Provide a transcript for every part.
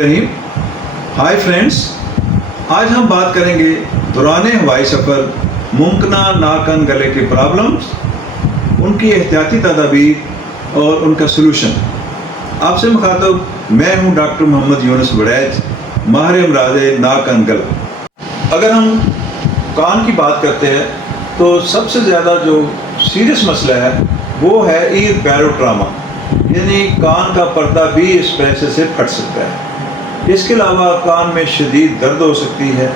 रहीम। Hi friends, आज हम बात करेंगे दौरान हवाई सफ़र मुमकिना नाक गले के प्रॉब्लम्स, उनकी एहतियाती तदाबीर और उनका सलूशन। आपसे मुखातब मैं हूं डॉक्टर मोहम्मद यूनुस वड़ैच, माहिर अमराज़ नाक गला। अगर हम कान की बात करते हैं तो सबसे ज़्यादा जो सीरियस मसला है वो है ईयर पैरोट्रामा, यानी कान का पर्दा भी इस पैसे से फट सकता है। इसके अलावा कान में शदीद दर्द हो सकती है,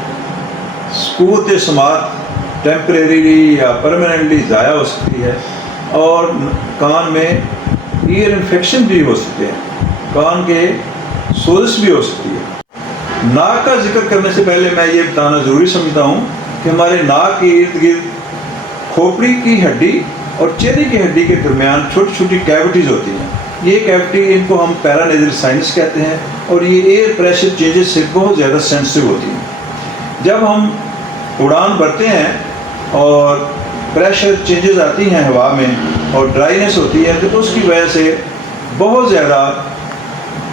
क़ुव्वत समात टेम्परेरी या परमानेंटली ज़ाया हो सकती है और कान में ईयर इन्फेक्शन भी हो सकते हैं, कान के सोजिश भी हो सकती है। नाक का जिक्र करने से पहले मैं ये बताना ज़रूरी समझता हूँ कि हमारे नाक के इर्द गिर्द खोपड़ी की हड्डी और चेहरे की हड्डी के दरमियान छोटी छोटी कैविटीज़ होती हैं। ये कैविटी, इनको हम पैरानेज़ल साइनस कहते हैं और ये एयर प्रेशर चेंजेस से बहुत ज़्यादा सेंसिटिव होती हैं। जब हम उड़ान भरते हैं और प्रेशर चेंजेस आती हैं हवा में और ड्राइनेस होती है तो उसकी वजह से बहुत ज़्यादा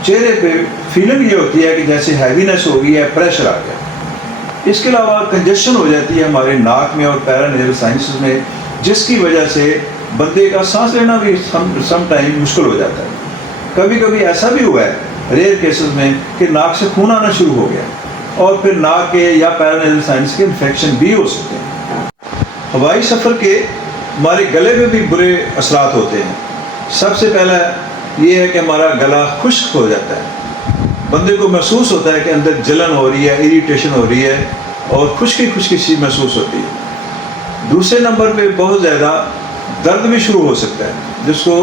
चेहरे पे फीलिंग ये होती है कि जैसे हैवीनेस हो गई है, प्रेशर आ गया। इसके अलावा कंजेशन हो जाती है हमारे नाक में और पैरानेज़ल साइनस में, जिसकी वजह से बंदे का सांस लेना भी सम टाइम मुश्किल हो जाता है। कभी कभी ऐसा भी हुआ है रेयर केसेस में कि नाक से खून आना शुरू हो गया और फिर नाक के या पैरानेज़ल साइनस के इन्फेक्शन भी हो सकते हैं। हवाई सफ़र के हमारे गले में भी बुरे असरात होते हैं। सबसे पहला ये है कि हमारा गला खुश्क हो जाता है, बंदे को महसूस होता है कि अंदर जलन हो रही है, इरिटेशन हो रही है और खुश्की सी महसूस होती है। दूसरे नंबर पे बहुत ज़्यादा दर्द भी शुरू हो सकता है, जिसको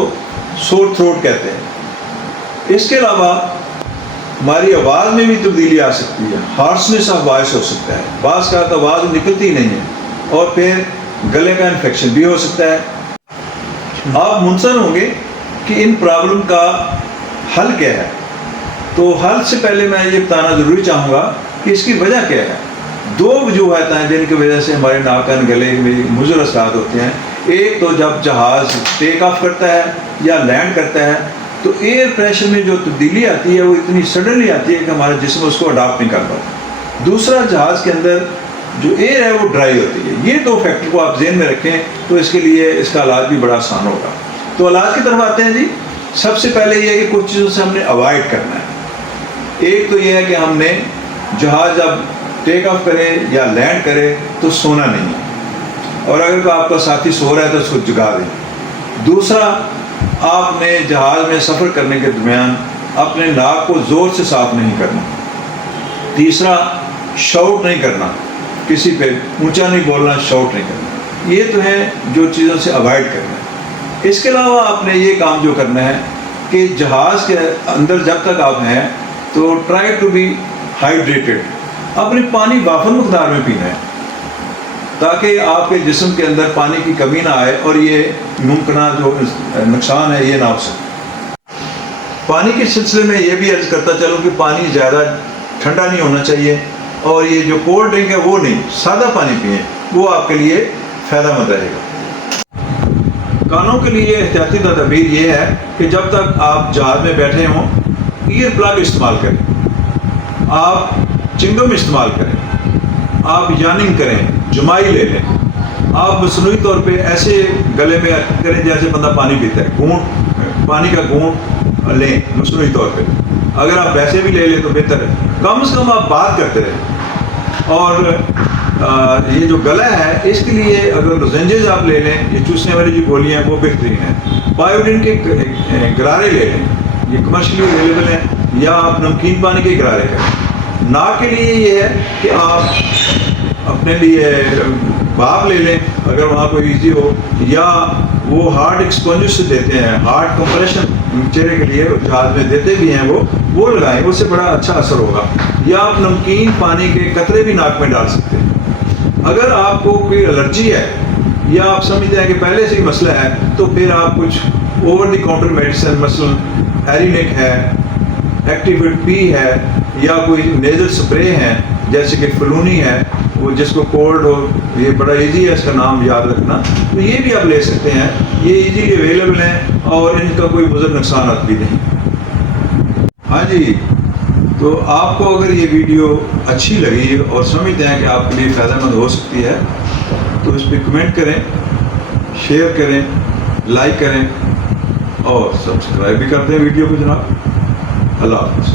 सोर थ्रोट कहते हैं। इसके अलावा हमारी आवाज़ में भी तब्दीली आ सकती है, हार्सनेस ऑफ वॉइस हो सकता है, बाज़ का आवाज़ निकलती नहीं है और फिर गले का इन्फेक्शन भी हो सकता है। आप मुनसर होंगे कि इन प्रॉब्लम का हल क्या है, तो हल से पहले मैं ये बताना ज़रूरी चाहूँगा कि इसकी वजह क्या है। दो वजूहत हैं जिनकी वजह से हमारे नाक कान गले में मुज़र असरात होते हैं। एक तो जब जहाज़ टेक ऑफ करता है या लैंड करता है तो एयर प्रेशर में जो तब्दीली आती है वो इतनी सडनली आती है कि हमारा जिस्म उसको अडॉप्ट नहीं कर पाता। दूसरा, जहाज़ के अंदर जो एयर है वो ड्राई होती है। ये दो फैक्टर को आप ज़हन में रखें तो इसके लिए इसका इलाज भी बड़ा आसान होगा। तो इलाज की तरफ आते हैं जी। सबसे पहले ये है कि कुछ चीज़ों से हमने अवॉइड करना है। एक तो ये है कि हमने जहाज़ जब टेक ऑफ करे या लैंड करे तो सोना नहीं है, और अगर आपका साथी सो रहा है तो उसको जगा दें। दूसरा, आपने जहाज़ में सफ़र करने के दरमियान अपने नाक को ज़ोर से साफ नहीं करना। तीसरा, शाउट नहीं करना, किसी पे ऊंचा नहीं बोलना, शाउट नहीं करना। ये तो है जो चीज़ों से अवॉइड करना है। इसके अलावा आपने ये काम जो करना है कि जहाज़ के अंदर जब तक आप हैं तो ट्राई टू बी हाइड्रेटेड, अपनी पानी वाफर मकदार में पीना है ताकि आपके जिस्म के अंदर पानी की कमी ना आए और ये मुमकिन जो नुकसान है ये ना हो सके। पानी के सिलसिले में ये भी अर्ज़ करता चलूँ कि पानी ज़्यादा ठंडा नहीं होना चाहिए और ये जो कोल्ड ड्रिंक है वो नहीं, सादा पानी पिएँ, वो आपके लिए फ़ायदेमंद रहेगा। कानों के लिए एहतियाती तदबीर ये है कि जब तक आप जहाज़ में बैठे हों ईयर प्लग इस्तेमाल करें, आप चिंगम इस्तेमाल करें, आप यानिंग करें, जुमाई ले लें। आप मसनूई तौर पे ऐसे गले में करें जैसे बंदा पानी पीता है, घूंट पानी का घूंट लें मसनूई तौर पे। अगर आप वैसे भी ले लें तो बेहतर है। कम से कम आप बात करते रहें। और ये जो गला है इसके लिए अगर लोजेंजेस आप ले लें, ये चूसने वाली जो गोलियाँ हैं वो बेहतरीन है। बायोडिन के गरारे ले लें, ये कमर्शियली अवेलेबल हैं, या आप नमकीन पानी के गरारे करें। नाक के लिए ये है कि आप अपने लिए भाप ले लें अगर वहाँ कोई ईजी हो, या वो हार्ड एक्सपोजर से देते हैं, हार्ड कंप्रेशन चेहरे के लिए जहाज़ में देते भी हैं, वो लगाएं, उससे बड़ा अच्छा असर होगा। या आप नमकीन पानी के कतरे भी नाक में डाल सकते हैं। अगर आपको कोई एलर्जी है या आप समझते हैं कि पहले से ही मसला है तो फिर आप कुछ ओवर द काउंटर मेडिसिन, मसलन एरिनिक है, एक्टिविट पी है, या कोई नेजल स्प्रे है जैसे कि फ्लूनी है, वो जिसको कोल्ड हो, ये बड़ा इजी है इसका नाम याद रखना, तो ये भी आप ले सकते हैं। ये इजीली अवेलेबल हैं और इनका कोई मुज़र नुकसान भी नहीं। हाँ जी, تو آپ کو اگر یہ ویڈیو اچھی لگی اور سمجھتے ہیں کہ آپ کے لیے فائدہ مند ہو سکتی ہے تو اس پہ کمنٹ کریں، شیئر کریں، لائک کریں اور سبسکرائب بھی کرتے ہیں ویڈیو کو جناب۔ اللہ حافظ۔